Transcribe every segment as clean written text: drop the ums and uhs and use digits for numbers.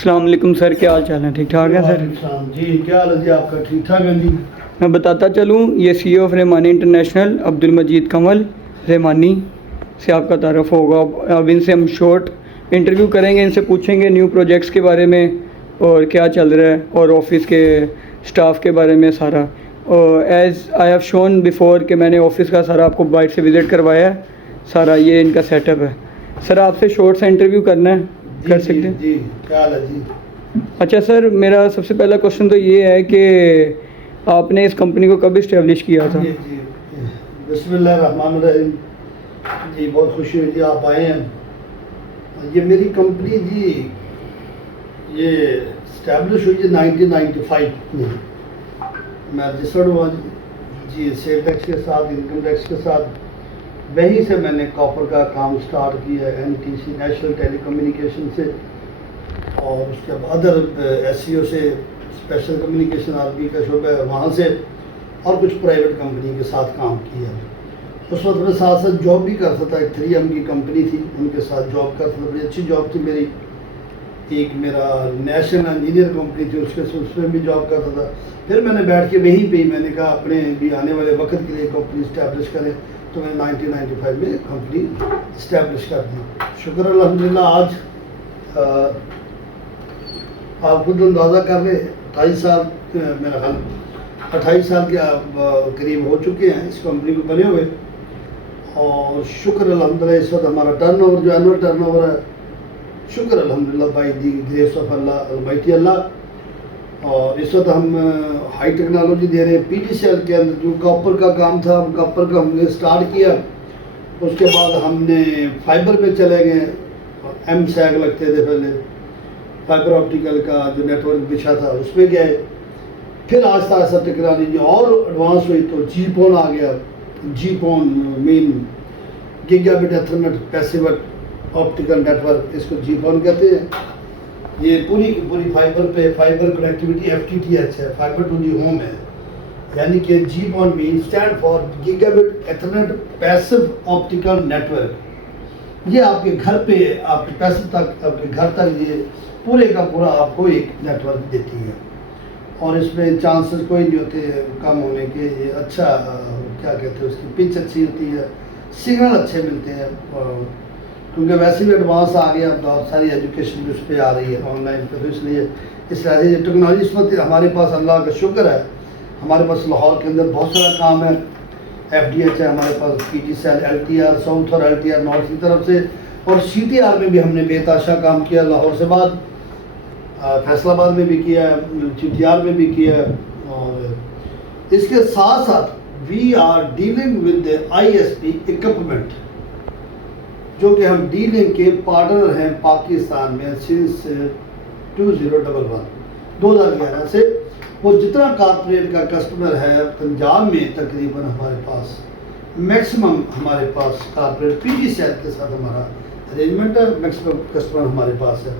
السلام علیکم سر، کیا حال چال ہے؟ ٹھیک ٹھاک ہے سر؟ جی کیا حال ہے جی آپ کا؟ ٹھیک ٹھاک ہے جی۔ میں بتاتا چلوں، یہ سی O of Rahmani international Abdul Majeed کمل رحمانی سے آپ کا تعارف ہوگا۔ اب ان سے ہم شارٹ انٹرویو کریں گے، ان سے پوچھیں گے نیو پروجیکٹس کے بارے میں اور کیا چل رہا ہے، اور آفس کے سٹاف کے بارے میں سارا۔ As I have shown before کہ میں نے آفس کا سارا آپ کو بائٹ سے وزٹ کروایا ہے، سارا یہ ان کا سیٹ اپ ہے۔ سر آپ سے شارٹ سا انٹرویو کرنا ہے، کر سکتے ہیں؟ جی کیا حال ہے جی؟ اچھا سر، میرا سب سے پہلا کوشچن تو یہ ہے کہ آپ نے اس کمپنی کو کب اسٹیبلش کیا تھا؟ جی بسم اللہ الرحمن الرحیم۔ جی بہت خوشی ہوئی جی آپ آئے ہیں۔ یہ میری کمپنی جی یہ اسٹیبلش ہوئی ہے 1995 میں۔ میں رجسٹرڈ ہوا جی سیل ٹیکس کے ساتھ، انکم ٹیکس کے ساتھ۔ وہیں سے میں نے کاپر کا کام سٹارٹ کیا ہے، NTC نیشنل ٹیلی کمیونیکیشن سے، اور اس کے بعد ادر SCO سے، اسپیشل کمیونیکیشن آرمی کا شعبہ ہے وہاں سے، اور کچھ پرائیویٹ کمپنی کے ساتھ کام کیا۔ اس وقت میں ساتھ ساتھ جاب بھی کرتا تھا، ایک 3M کی کمپنی تھی، ان کے ساتھ جاب کرتا تھا، بڑی اچھی جاب تھی میری۔ ایک میرا نیشنل انجینئر کمپنی تھی، اس میں بھی جاب کرتا تھا۔ پھر میں نے بیٹھ کے وہیں پہ میں نے کہا اپنے بھی آنے والے وقت کے لیے کمپنی اسٹیبلش کریں، تو میں نے 1995 میں کمپنی اسٹیبلش کر دی۔ شکر الحمدللہ۔ آج آپ خود اندازہ کر لیں، 28 سال میرا خیال 28 سال کے قریب ہو چکے ہیں اس کمپنی کو بنے ہوئے، اور شکر الحمدللہ اس وقت ہمارا ٹرن اوور جو اینول ٹرن اوور ہے، شکر الحمدللہ by the grace of Allah almighty Allah. اور اس وقت ہم ہائی ٹیکنالوجی دے رہے ہیں PTCL کے اندر۔ جو کاپر کا کام تھا، کاپر کا ہم نے اسٹارٹ کیا، اس کے بعد ہم نے فائبر پہ چلے گئے، MSAG لگتے تھے پہلے، فائبر آپٹیکل کا جو نیٹ ورک بچھا تھا اس پہ گئے۔ پھر آہستہ آہستہ ٹیکنالوجی اور ایڈوانس ہوئی تو جی پون آ گیا۔ G PON mean gigabit ethernet passive optical network, اس کو جی پون کہتے ہیں۔ یہ پوری کی پوری فائبر پہ، فائبر کنیکٹیوٹی FTTH ہے، فائبر ٹو دی ہوم ہے، یعنی کہ G PON mean stand for gigabit ethernet passive optical network. یہ آپ کے گھر پہ، آپ کے پیسے تک، آپ کے گھر تک یہ پورے کا پورا آپ کو ایک نیٹ ورک دیتی ہے، اور اس میں چانسز کوئی نہیں ہوتے کم ہونے کے۔ یہ اچھا کیا کہتے ہیں، اس کی پچ اچھی ہوتی ہے، سگنل اچھے ملتے ہیں، کیونکہ ویسے بھی ایڈوانس آ گیا، اب بہت ساری ایجوکیشن بھی اس پہ آ رہی ہے آن لائن پہ، تو اس لیے اس طرح سے ٹیکنالوجی اس وقت ہمارے پاس اللہ کا شکر ہے، ہمارے پاس لاہور کے اندر بہت سارا کام ہے۔ FDH ہے ہمارے پاس، PTCL LTR ساؤتھ اور LTR نارتھ کی طرف سے، اور CTR میں بھی ہم نے بے تحاشا کام کیا، لاہور سے بعد فیصل آباد میں بھی کیا ہے، TTR میں بھی کیا ہے۔ اور اس کے ساتھ ساتھ we are dealing with ISP equipment, جو کہ ہم ڈیلنگ کے پارٹنر ہیں پاکستان میں سنس 2011 سے۔ وہ جتنا کارپوریٹ کا کسٹمر ہے پنجاب میں، تقریباً ہمارے پاس میکسیمم ہمارے پاس کارپوریٹ PTCL کے ساتھ ہمارا ارینجمنٹ ہے، میکسیمم کسٹمر ہمارے پاس ہے۔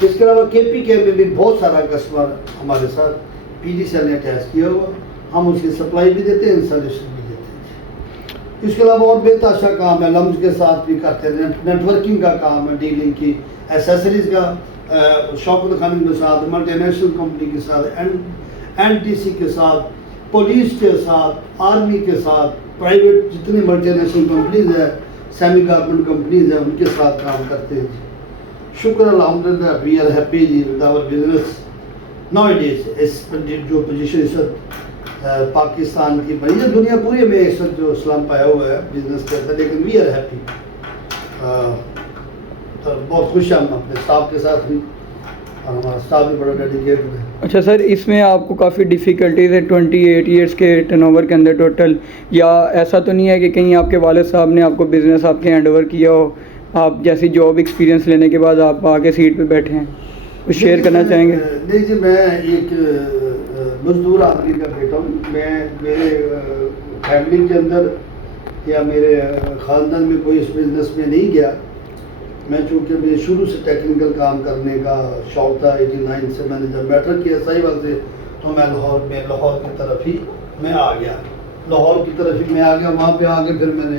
اس کے علاوہ KPK میں بھی بہت سارا کسٹمر ہمارے ساتھ PTCL نے اٹیچ کیا ہوا، ہم اس کی سپلائی بھی دیتے ہیں، انسٹالیشن بھی دیتے ہیں۔ اس کے علاوہ اور بے تحاشا کام ہے، لمز کے ساتھ بھی کرتے ہیں، نیٹ ورکنگ کا کام ہے، ڈیلنگ کی، ایسیسریز کا، شوکت خانم کے ساتھ، ملٹی نیشنل کمپنی کے ساتھ، NTC کے ساتھ، پولیس کے ساتھ، آرمی کے ساتھ، پرائیویٹ جتنی ملٹی نیشنل کمپنیز ہیں، سیمی گورنمنٹ کمپنیز ہیں، ان کے ساتھ کام کرتے ہیں۔ شکر الحمدللہ، we are happy with our business nowadays. اس جو پوزیشن اس وقت پاکستان کی بڑی ہے، دنیا پوری میں اس وقت جو اسلام پایا ہوا ہے بزنس کرتا ہے، لیکن وی آر ہیپی۔ تو بہت خوش ہیں ہم اپنے اسٹاف کے ساتھ بھی، اور ہمارا اسٹاف بھی بڑا ڈیڈیکیٹڈ ہے۔ اچھا سر، اس میں آپ کو کافی ڈیفیکلٹیز ہے 28 ایئرس کے ٹرن اوور کے اندر ٹوٹل، یا ایسا تو نہیں ہے کہ کہیں آپ کے والد صاحب نے آپ کو بزنس آپ کے ہینڈ اوور کیا ہو، آپ جیسی جاب ایکسپیرینس لینے کے بعد آپ آگے سیٹ پہ بیٹھے ہیں، کچھ شیئر کرنا چاہیں گے؟ نہیں جی، میں ایک مزدور آدمی کا بیٹا ہوں۔ میں میرے فیملی کے اندر یا میرے خاندان میں کوئی اس بزنس میں نہیں گیا۔ میں چونکہ مجھے شروع سے ٹیکنیکل کام کرنے کا شوق تھا، 89 سے میں نے جب میٹرک کیا ساہیوال سے، تو میں لاہور کی طرف ہی میں آ گیا، لاہور کی طرف ہی میں آ گیا۔ وہاں پہ آ کے پھر میں نے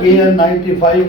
KN95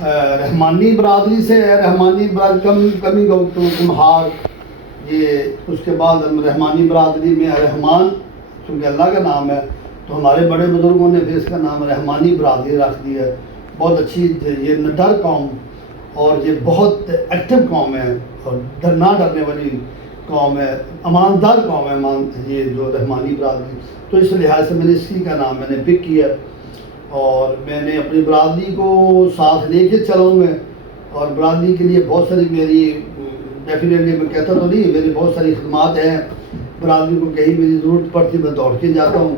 رحمانی برادری سے ہے. رحمانی برادری کمی کمہار، یہ اس کے بعد رحمانی برادری میں رحمان چونکہ اللہ کا نام ہے تو ہمارے بڑے بزرگوں نے بھی اس کا نام رحمانی برادری رکھ دیا ہے. بہت اچھی، یہ نڈر قوم اور یہ بہت ایکٹیو قوم ہے اور نہ ڈرنے والی قوم ہے، اماندار قوم ہے یہ جو رحمانی برادری. تو اس لحاظ سے میں نے اسی کا نام میں نے پک کیا اور میں نے اپنی برادری کو ساتھ لے کے چلاؤں میں. اور برادری کے لیے بہت ساری میری ڈیفینیٹلی میں کہتا تو نہیں، میری بہت ساری خدمات ہیں. برادری کو کہیں میری ضرورت پڑتی میں دوڑ کے جاتا ہوں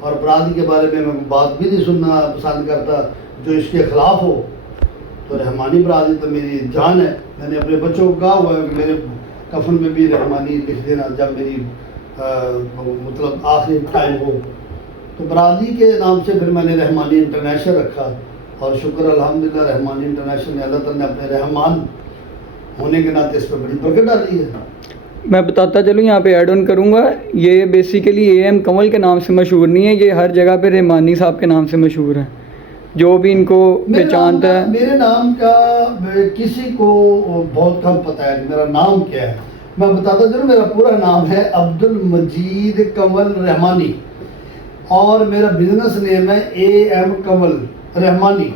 اور برادری کے بارے میں بات بھی نہیں سننا پسند کرتا جو اس کے خلاف ہو. تو رحمانی برادری تو میری جان ہے. میں نے اپنے بچوں کو کہا ہوا ہے کہ میرے کفن میں بھی رحمانی لکھ دینا جب میری مطلب آخری ٹائم ہو. تو برادری کے نام سے پھر میں نے رحمانی انٹرنیشنل رکھا اور شکر الحمدللہ رحمانی انٹرنیشنل نے اللہ تعالیٰ نے اپنے رحمان ہونے کے ناطے اس پہ بڑی برکت ڈالی ہے. میں بتاتا چلوں یہاں پہ ایڈ آن کروں گا، یہ بیسیکلی اے ایم کنول کے نام سے مشہور نہیں ہے، یہ ہر جگہ پہ رحمانی صاحب کے نام سے مشہور ہے. جو بھی ان کو پہچانتا ہے، میرے نام کا کسی کو بہت کم پتہ ہے کہ میرا نام کیا ہے. میں بتاتا چلوں میرا پورا نام ہے عبد المجید کنول رحمانی اور میرا بزنس نیم ہے اے ایم کنول رحمانی.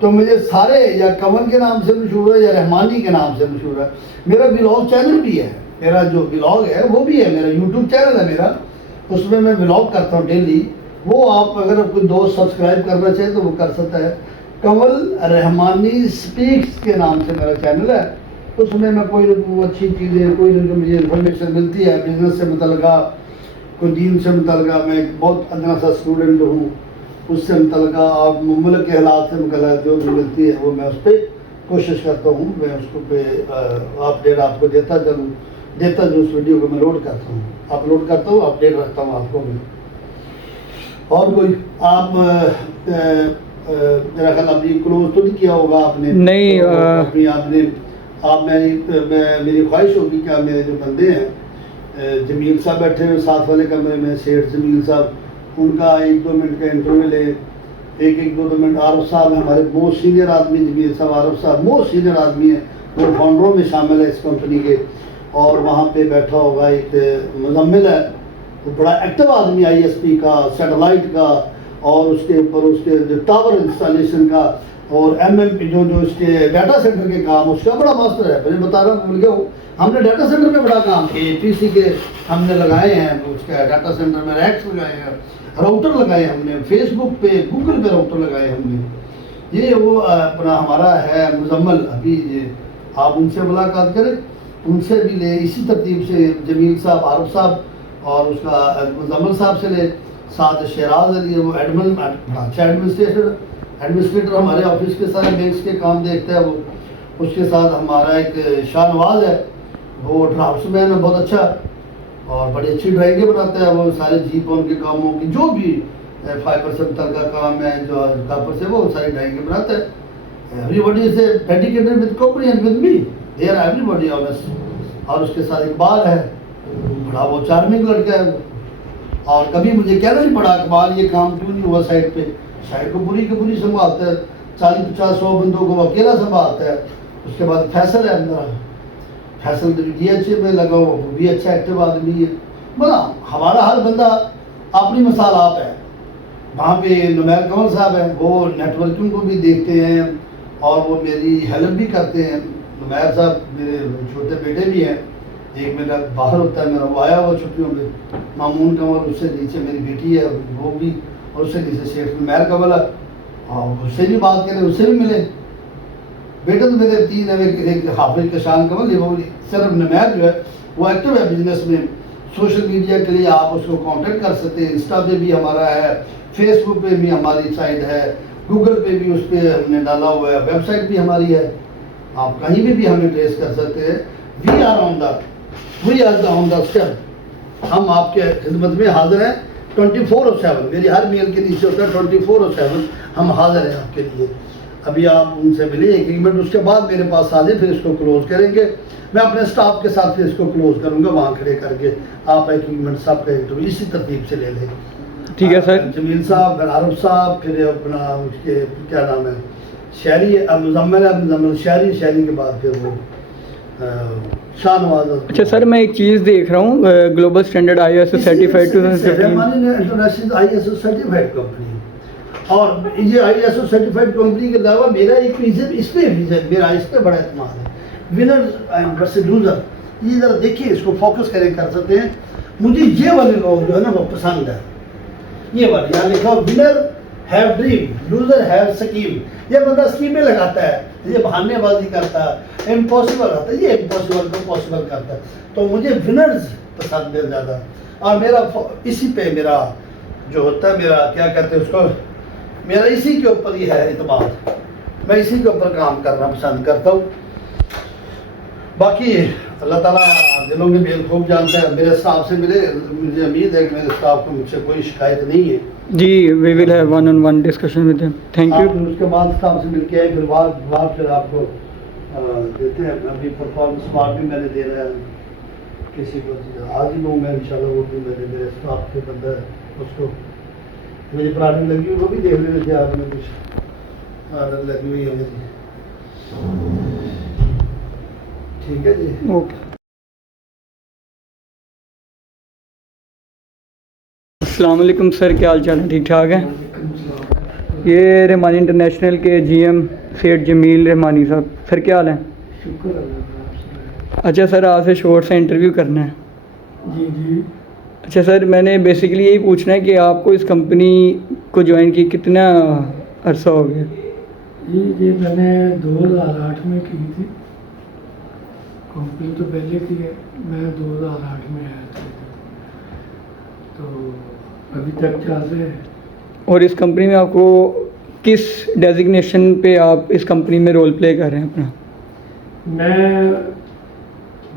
تو مجھے سارے یا کنول کے نام سے مشہور ہے یا رحمانی کے نام سے مشہور ہے. میرا ولاگ چینل بھی ہے، میرا جو ولاگ ہے وہ بھی ہے، میرا یوٹیوب چینل ہے میرا، اس میں میں ولاگ کرتا ہوں ڈیلی. وہ آپ اگر کوئی دوست سبسکرائب کرنا چاہے تو وہ کر سکتا ہے. کنول رحمانی سپیکس کے نام سے میرا چینل ہے. اس میں کوئی اچھی چیزیں، کوئی مجھے انفارمیشن ملتی ہے بزنس سے متعلقہ، کوئی دین سے متعلقہ. میں ایک بہت ادنا سا اسٹوڈنٹ ہوں، اس سے متعلقہ اور ملک کے حالات سے متعلقہ جو بھی ملتی ہے وہ میں اس پہ کوشش کرتا ہوں. میں اس کو پہ اپڈیٹ آپ کو دیتا جو اس ویڈیو کو میں لوڈ کرتا ہوں، اپلوڈ کرتا ہوں، اپڈیٹ رکھتا ہوں آپ کو میں. اور کوئی آپ میرا خیال ابھی کلوز تو نہیں کیا ہوگا آپ نے؟ نہیں، ابھی آپ میری خواہش ہوگی کہ میرے جو بندے ہیں جمیل صاحب بیٹھے ہوئے ساتھ والے کمرے میں، سیٹھ جمیل صاحب، ان کا 1-2 منٹ کا انٹرویو لے. 1-2 منٹ. عارف صاحب ہمارے موسٹ سینئر آدمی، جمیل صاحب عارف صاحب موسٹ سینئر آدمی ہیں، وہ فاؤنڈروں میں شامل ہے اس کمپنی کے. اور وہاں پہ بیٹھا ہوگا ایک مزمل ہے، وہ بڑا ایکٹیو آدمی، ISP کا، سیٹلائٹ کا، اور اس کے اوپر اس کے جو ٹاور انسٹالیشن کا اور MMP جو اس کے ڈیٹا سینٹر کے کام، اس کا بڑا ماسٹر ہے. میں بتا رہا ہوں بول گیا ہم نے ڈیٹا سینٹر میں بڑا کام کیا، PC کے ہم نے لگائے ہیں، اس کا ڈیٹا سینٹر میں ریکس لگائے ہیں، راؤٹر لگائے ہم نے، فیس بک پہ گوگل پہ راؤٹر لگائے ہم نے. یہ وہ اپنا ہمارا ہے مزمل. ابھی آپ ان سے ملاقات کریں، ان سے بھی لے اسی ترتیب سے. جمیل صاحب، عارف صاحب اور اس کا مزمل صاحب سے لے. ساتھ شیراز علی، وہ اچھا ایڈمنسٹریٹر ہمارے آفس کے سارے بینکس کے کام دیکھتا ہے وہ. اس کے ساتھ ہمارا ایک شاہ نواز ہے، وہ ڈرافٹس مین ہے بہت اچھا اور بڑی اچھی ڈرائنگیں بناتا ہے. وہ سارے جیپوں کے کاموں کی جو بھی 5% تک کا کام ہے جو کاپر سے وہ ساری ڈرائنگیں بناتا ہے. Everybody is dedicated with company and with me. They are everybody honest. اور اس کے ساتھ اقبال ہے، بڑا وہ چارمنگ لڑکا ہے وہ. اور کبھی مجھے کہنا نہیں پڑا اقبال یہ کام کیوں نہیں ہوا سائٹ پہ. سائٹ کو پوری کی پوری سنبھالتا ہے، 40-50-100 بندوں کو اکیلا سنبھالتا ہے. اس کے بعد فیصل ہے میرا، فیصل DHA میں لگا ہوا، وہ بھی اچھا ایکٹیو آدمی ہے. بڑا ہمارا ہر بندہ اپنی مثال آپ ہے. وہاں پہ نمیر کنول صاحب ہیں، وہ نیٹ ورکنگ کو بھی دیکھتے ہیں اور وہ میری ہیلپ بھی کرتے ہیں. نمیر صاحب میرے چھوٹے بیٹے بھی ہیں، ایک میرا باہر ہوتا ہے میرا، وہ آیا ہوا چھٹیوں میں. مامون کنول، اس سے نیچے میری بیٹی ہے وہ بھی، اور اس سے نیچے شیخ نمیر کنول ہے. اور اس سے بھی بات کریں، اس سے بھی ملے. بیٹے تو میرے 3 ہیں، ایک حافظ کشان کنول، وہ صرف نمیر جو ہے وہ ایکٹیو ہے بزنس میں. سوشل میڈیا کے لیے آپ اس کو کانٹیکٹ کر سکتے ہیں. انسٹا پہ بھی ہمارا ہے، فیس بک پہ بھی ہماری سائٹ ہے، گوگل پہ بھی اس پہ ہم نے ڈالا ہوا ہے، ویب سائٹ بھی ہماری ہے. آپ کہیں بھی ہمیں ٹریس کر سکتے ہیں. We are on the step. ہم آپ کے خدمت میں حاضر ہیں 24/7. میری ہر میل کے نیچے ہوتا ہے 24/7 ہم حاضر ہیں آپ کے لیے. ابھی آپ ان سے ملے 1 منٹ، اس کے بعد میرے پاس آ جائیں، پھر اس کو کلوز کریں گے. میں اپنے سٹاف کے ساتھ پھر اس کو کلوز کروں گا وہاں کھڑے کر کے. آپ 1 منٹ سب کا انٹرویو اسی ترتیب سے لے لیں. ٹھیک ہے سر. جمیل صاحب، پھر عارف صاحب، پھر اپنا اس کے کیا نام ہے شہری اب مزمل ہے، اب مزمل شہری، شہری کے بعد پھر وہ شاہ نواز۔ اچھا سر، میں ایک چیز دیکھ رہا ہوں، global standard I S O certified 2015۔ رحمانی نے international I S O certified company ہے، اور یہ I S O certified company کے علاوہ میرا ایک ریزن اس پہ میرا اس پہ بڑا اعتماد ہے، ونر ورسز لوزر۔ یہ ذرا دیکھیے، اس کو فوکس کریں، کر سکتے ہیں۔ مجھے یہ والے لوگ جو ہے نا وہ پسند ہے، یہ والے یہاں لکھا ہو winner have dream, loser have scheme. یہ بندہ اسکیمیں لگاتا ہے، یہ بہانے بازی کرتا ہے، امپاسبل ہوتا ہے، یہ امپاسبل کو پاسبل کرتا ہے۔ تو مجھے ونرز پسند ہے زیادہ، اور میرا اسی پہ میرا جو ہوتا ہے، میرا کیا کہتے ہیں اس کو، میرا اسی کے اوپر یہ ہے اعتماد، میں اسی کے اوپر کام کرنا پسند کرتا ہوں۔ باقی اللہ تعالیٰ دلوں کے میل خوب جانتا ہے۔ میرے اسٹاف سے ملے، مجھے امید ہے کہ میرے اسٹاف کو مجھ سے کوئی شکایت نہیں ہے۔ جی، we will have one on one discussion with ہم۔ Thank you. اس کے بعد اسٹاف سے مل کے آئے، پھر بعد پھر آپ کو دیتے ہیں۔ ابھی پرفارمنس مارک بھی میں نے دینا ہے کسی کو، آج ہی میں انشاءاللہ وہ بھی میں نے میرے اسٹاف کے بندہ ہے، اس کو مجھے پرابلم لگی ہوئی وہ بھی دیکھ لینے تھے آپ نے، کچھ آڈر لگی ہوئی ہے میری۔ ٹھیک ہے جی، اوکے۔ السلام علیکم سر، کیا حال چال ہے؟ ٹھیک ٹھاک ہے؟ یہ رحمانی انٹرنیشنل کے جی ایم سیٹھ جمیل رحمانی صاحب، سر کیا حال ہے؟ شکر اللہ۔ اچھا سر، آپ سے شورٹ سے انٹرویو کرنا ہے۔ جی جی۔ اچھا سر، میں نے بیسیکلی یہی پوچھنا ہے کہ آپ کو اس کمپنی کو جوائن کی کتنا عرصہ ہو گیا؟ جی یہ میں نے 2008 میں کی تھی، کمپنی تو پہلے کی ہے، میں 2008 میں آیا تھا، تو ابھی تک چل رہے ہیں۔ اور اس کمپنی میں آپ کو کس ڈیزگنیشن پہ آپ اس کمپنی میں رول پلے کر رہے ہیں اپنا؟ میں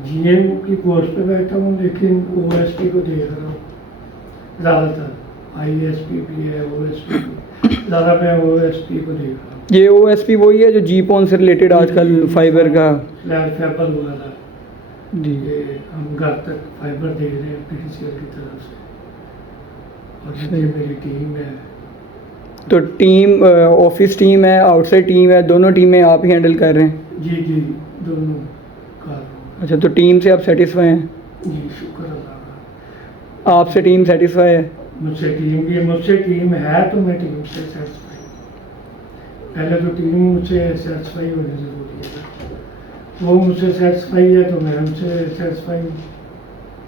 جی ایم کی پوسٹ پہ بیٹھا ہوں، لیکن او ایس پی کو دیکھ رہا ہوں زیادہ تر۔ آئی ایس پی بھی ہے، او ایس پی بھی، زیادہ میں او ایس پی کو دیکھ رہا ہوں۔ یہ او ایس پی وہی ہے جو جی پون سے ریلیٹڈ آج کل فائبر کا؟ فلیٹ فیبر والا جی، یہ ہم گھر تک فائبر دے رہے ہیں پی ٹی سی ایل کی طرف سے، اور یہ میری ٹیم ہے۔ تو ٹیم آفس ٹیم ہے، آؤٹ سائڈ ٹیم ہے، دونوں ٹیمیں آپ ہی ہینڈل کر رہے ہیں؟ جی جی، دونوں کر رہا ہوں۔ اچھا، تو ٹیم سے آپ سیٹسفائی ہیں؟ جی شکر اللہ کا۔ آپ سے ٹیم سیٹسفائی ہے؟ مجھ سے ٹیم بھی ہے، مجھ سے ٹیم ہے تو میں ٹیم سے سیٹسفائی ہوں۔ پہلے تو ٹیم مجھ سے سیٹسفائی ہونی ضروری ہے، وہ مجھ سے سیٹسفائی ہے تو میں ان سے سیٹسفائی ہوں۔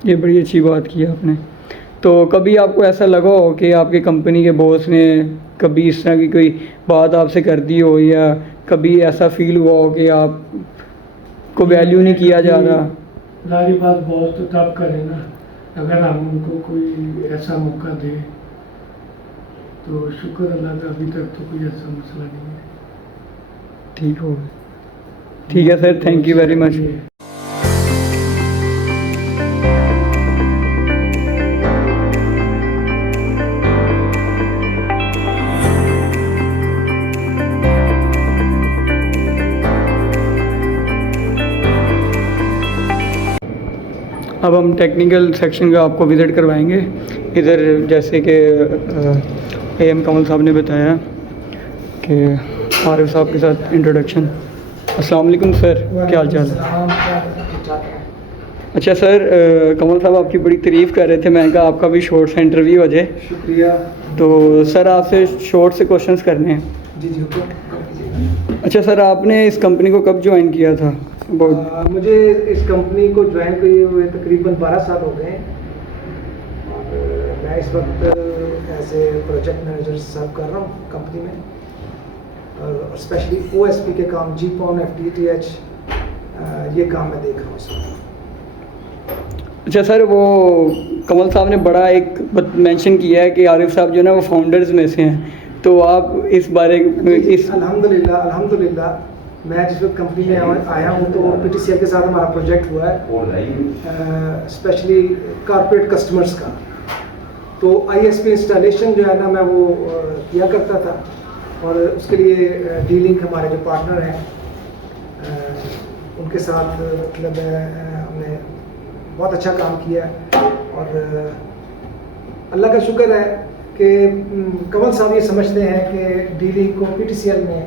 یہ بڑی اچھی بات کی آپ نے۔ تو کبھی آپ کو ایسا لگا ہو کہ آپ کے کمپنی کے باس نے کبھی اس طرح کی کوئی بات آپ سے کر دی ہو، یا کبھی ایسا فیل ہوا ہو کہ آپ کو ویلیو نہیں کیا جا رہا؟ ظاہری بات بہت تو تب کرے نا، اگر ہم ان کو کوئی ایسا موقع دیں، تو شکر اللہ کا ابھی تک تو کوئی ایسا مسئلہ نہیں ہے۔ ٹھیک ہو گیا، ٹھیک ہے سر، تھینک یو ویری مچ۔ اب ہم ٹیکنیکل سیکشن کا آپ کو وزٹ کروائیں گے ادھر، جیسے کہ اے ایم کمل صاحب نے بتایا کہ عارف صاحب کے ساتھ انٹروڈکشن۔ السلام علیکم سر، کیا حال چال ہے؟ اچھا سر، کمل صاحب آپ کی بڑی تعریف کر رہے تھے، میں نے کہا آپ کا بھی شارٹ سا انٹرویو ہو جائے۔ شکریہ۔ تو سر آپ سے شارٹ سے کوشچنس کرنے ہیں۔ جی جی اوکے۔ اچھا سر، آپ نے اس کمپنی کو کب جوائن کیا تھا؟ مجھے اس کمپنی کو جوائن کیے ہوئے تقریباً 12 سال ہو گئے ہیں، اور میں اس وقت ایز اے پروجیکٹ مینیجر سرو کر رہا ہوں کمپنی میں، اور اسپیشلی او ایس پی کے کام، جی پون، ایف ٹی ٹی ایچ، یہ کام میں دیکھ رہا ہوں اس وقت۔ اچھا سر، وہ کمل صاحب نے بڑا ایک مینشن کیا ہے کہ عارف صاحب جو ہے نا وہ فاؤنڈرز میں سے ہیں، تو آپ اس بارے میں الحمدللہ میں جس وقت کمپنی میں آیا ہوں تو پی ٹی سی ایل کے ساتھ ہمارا پروجیکٹ ہوا ہے، اسپیشلی کارپوریٹ کسٹمرز کا، تو آئی ایس پی انسٹالیشن جو ہے نا میں وہ کیا کرتا تھا، اور اس کے لیے ڈیلنگ ہمارے جو پارٹنر ہیں ان کے ساتھ مطلب ہم نے بہت اچھا کام کیا ہے، اور اللہ کا شکر ہے کہ کمل صاحب یہ سمجھتے ہیں کہ ڈیلنگ کو پی ٹی سی ایل میں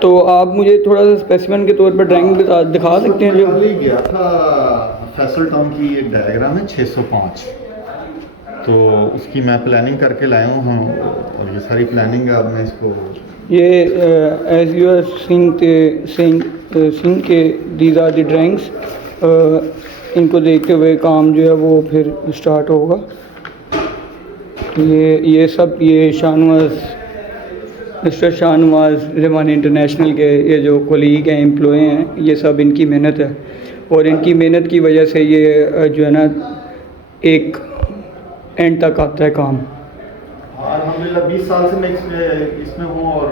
تو آپ مجھے تھوڑا سا اسپیسیمن کے طور پر ڈرائنگ دکھا سکتے ہیں جو کل ہی گیا تھا فیصل ٹاؤن کی ایک ڈائیگرام ہے 605, تو اس کی میں پلاننگ کر کے لایا ہوں اور یہ ساری پلاننگ ہے. اب میں اس کو یہ ایز یو آر سنگ کے دیز آر دی ڈرائنگس, ان کو دیکھتے ہوئے کام جو ہے وہ پھر اسٹارٹ ہوگا. یہ سب یہ مسٹر شاہ نواز رحمانی انٹرنیشنل کے یہ جو کولیگ ہیں, امپلائی ہیں, یہ سب ان کی محنت ہے, اور ان کی محنت کی وجہ سے یہ جو ہے نا ایک اینڈ تک آتا ہے کام. الحمدللہ 20 سال سے میں اس میں ہوں, اور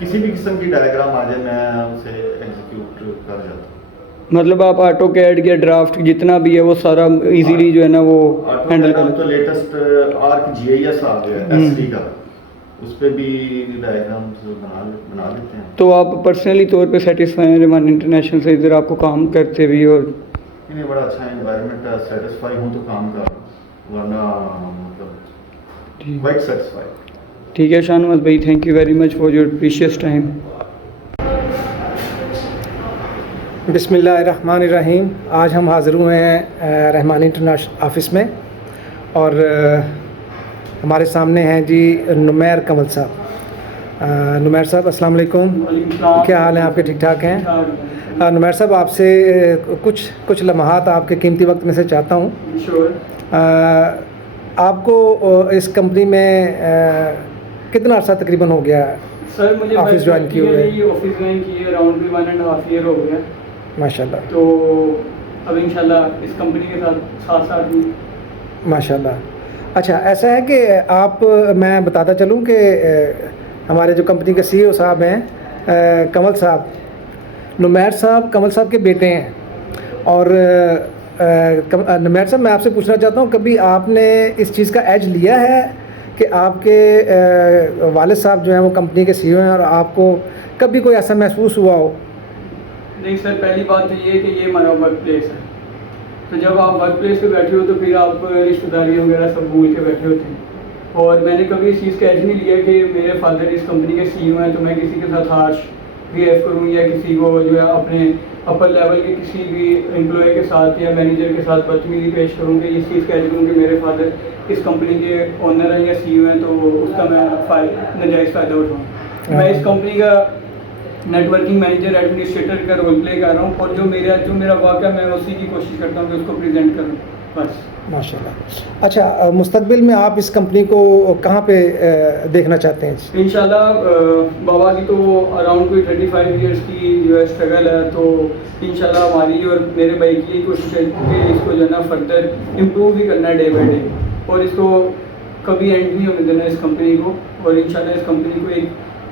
کسی بھی قسم کی ڈائیگرام آ جائے میں اسے ایگزیکیوٹ کر جاتا ہوں. مطلب آپ آٹو کیڈ یا ڈرافٹ جتنا بھی ہے وہ سارا ایزیلی جو ہے نا وہ ہینڈل کر تو لیٹسٹ آرک GIS آ گیا SD کا, اس پہ بھی ڈائیگرامز بنا لیتے ہیں. تو آپ پرسنلی طور پہ سیٹسفائی ہیں رحمانی انٹرنیشنل سے, ادھر آپ کو کام کرتے بھی اور نہیں بڑا اچھا انوائرمنٹ ہے, سیٹسفائی ہوں تو کام کر رہا ہوں, ورنہ مطلب کوائٹ سیٹسفائی. ٹھیک ہے شاہ نواز بھائی, thank you very much for your precious time. بسم اللہ الرحمن الرحیم. آج ہم حاضر ہوئے ہیں رحمانی انٹرنیشنل آفس میں, اور ہمارے سامنے ہیں جی نمیر کمل صاحب. نمیر صاحب السلام علیکم, کیا حال ہیں آپ کے؟ ٹھیک ٹھاک ہیں. نمیر صاحب آپ سے کچھ لمحات آپ کے قیمتی وقت میں سے چاہتا ہوں. آپ کو اس کمپنی میں کتنا عرصہ تقریباً ہو گیا سر؟ مجھے آفس جوائن کیے ہوئے؟ آفس جوائن کیے اراؤنڈ 1.5 ایئر ہو گیا ماشاء اللہ. تو اب انشاءاللہ اس کمپنی کے ساتھ ماشاء اللہ. اچھا ایسا ہے کہ آپ, میں بتاتا چلوں کہ ہمارے جو کمپنی کے CEO صاحب ہیں کمل صاحب, نمیر صاحب کمل صاحب کے بیٹے ہیں. اور نمیر صاحب میں آپ سے پوچھنا چاہتا ہوں, کبھی آپ نے اس چیز کا ایج لیا ہے کہ آپ کے والد صاحب جو ہیں وہ کمپنی کے CEO ہیں, اور آپ کو کبھی کوئی ایسا محسوس ہوا ہو؟ نہیں سر, پہلی بات تو یہ ہے کہ یہ ہمارا ورک پلیس ہے, تو جب آپ ورک پلیس پہ بیٹھے ہو تو پھر آپ رشتہ داریاں وغیرہ سب بھول کے بیٹھے ہوتے ہیں. اور میں نے کبھی اس چیز کا ایج نہیں لیا کہ میرے فادر اس کمپنی کے CEO ہیں تو میں کسی کے ساتھ ہارش بہیو کروں, یا کسی کو جو ہے اپنے اپر لیول کے کسی بھی امپلائی کے ساتھ یا مینیجر کے ساتھ بدتمیزی پیش کروں کہ اس چیز کا ایج کروں کہ میرے فادر اس کمپنی کے اونر ہیں یا CEO ہیں تو اس کا میں ناجائز فائدہ اٹھاؤں. میں اس کمپنی کا نیٹ ورکنگ مینیجر ایڈمنسٹریٹر کا رول پلے کر رہا ہوں, اور جو میرا واقعہ میں اسی کی کوشش کرتا ہوں کہ اس کو پریزنٹ کروں بس. ماشاء اللہ. اچھا مستقبل میں آپ اس کمپنی کو کہاں پہ دیکھنا چاہتے ہیں؟ انشاءاللہ بابا کی تو اراؤنڈ کوئی 35 ایئرس کی جو ہے اسٹرگل ہے, تو انشاءاللہ ہماری اور میرے بھائی کی کوشش ہے کہ اس کو جو ہے نا فردر امپروو بھی کرنا ہے ڈے بائی ڈے, اور اس کو کبھی اینڈ نہیں ہونے دینا اس کمپنی کو, اور انشاءاللہ اس کمپنی کو ایک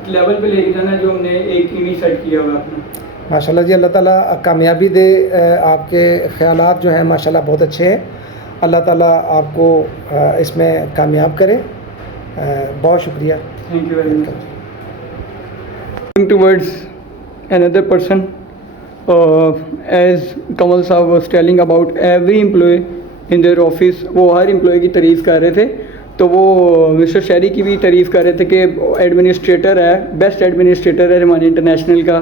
لیول پہ لے کے جانا جو ہم نے ایک امیج سیٹ کیا ہوا اپنا. ماشاء اللہ جی, اللہ تعالیٰ کامیابی دے. آپ کے خیالات جو ہیں ماشاء اللہ بہت اچھے ہیں, اللہ تعالیٰ آپ کو اس میں کامیاب کرے. بہت شکریہ. Thank you very much. Towards another person, as Kamal Saab was telling about every employee in their office, وہ ہر امپلائی کی تعریف کر رہے تھے, تو وہ مسٹر شہری کی بھی تعریف کر رہے تھے کہ ایڈمنسٹریٹر ہے, بیسٹ ایڈمنسٹریٹر ہے رحمانی انٹرنیشنل کا,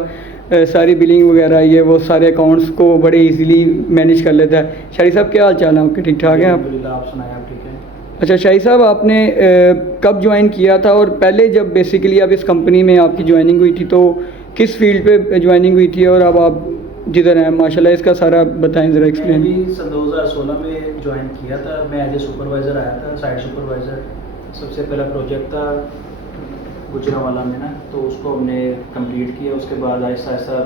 ساری بلنگ وغیرہ یہ وہ سارے اکاؤنٹس کو بڑے ایزیلی مینیج کر لیتا ہے. شاہری صاحب کیا حال چال ہے آپ کے؟ ٹھیک ٹھاک ہیں آپ؟ آپ سنائیں, آپ ٹھیک ہیں؟ اچھا شاہی صاحب, آپ نے کب جوائن کیا تھا, اور پہلے جب بیسیکلی اب اس کمپنی میں آپ کی جوائننگ ہوئی تھی تو کس فیلڈ پہ جوائننگ ہوئی تھی, اور اب آپ جدھر ہیں ماشاءاللہ اس کا سارا بتائیں ذرا ایکسپلین. میں بھی سن 2016 میں جوائن کیا تھا. میں ایز اے سپروائزر آیا تھا, سائٹ سپروائزر. سب سے پہلا پروجیکٹ تھا گجرانوالہ میں نا, تو اس کو ہم نے کمپلیٹ کیا. اس کے بعد آہستہ آہستہ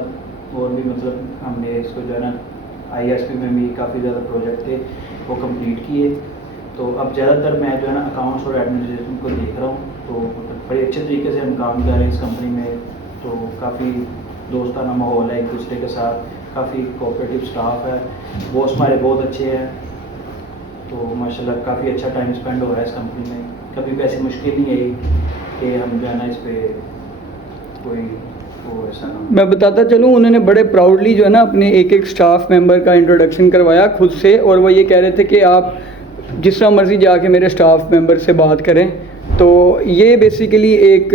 اور بھی مطلب ہم نے اس کو جو ہے نا ISP میں بھی کافی زیادہ پروجیکٹ تھے وہ کمپلیٹ کیے. تو اب زیادہ تر میں جو ہے نا اکاؤنٹس اور ایڈمنسٹریشن کو دیکھ رہا ہوں, تو بڑے اچھے طریقے سے ہم کام کر رہے ہیں اس کمپنی میں. تو کافی دوستانہ ماحول ہے ایک دوسرے کے ساتھ, کافی کوآپریٹیو اسٹاف ہے, باس ہمارے بہت اچھے ہیں. تو ماشاءاللہ کافی اچھا ٹائم اسپینڈ ہو رہا ہے اس کمپنی میں. کبھی بھی ایسی مشکل نہیں آئی کہ ہم جو ہے نا اس پہ کوئی وہ ایسا نہ. میں بتاتا چلوں, انہوں نے بڑے پراؤڈلی جو ہے نا اپنے ایک اسٹاف ممبر کا انٹروڈکشن کروایا خود سے, اور وہ یہ کہہ رہے تھے کہ آپ جس طرح مرضی جا کے میرے اسٹاف ممبر سے بات کریں. تو یہ بیسیکلی ایک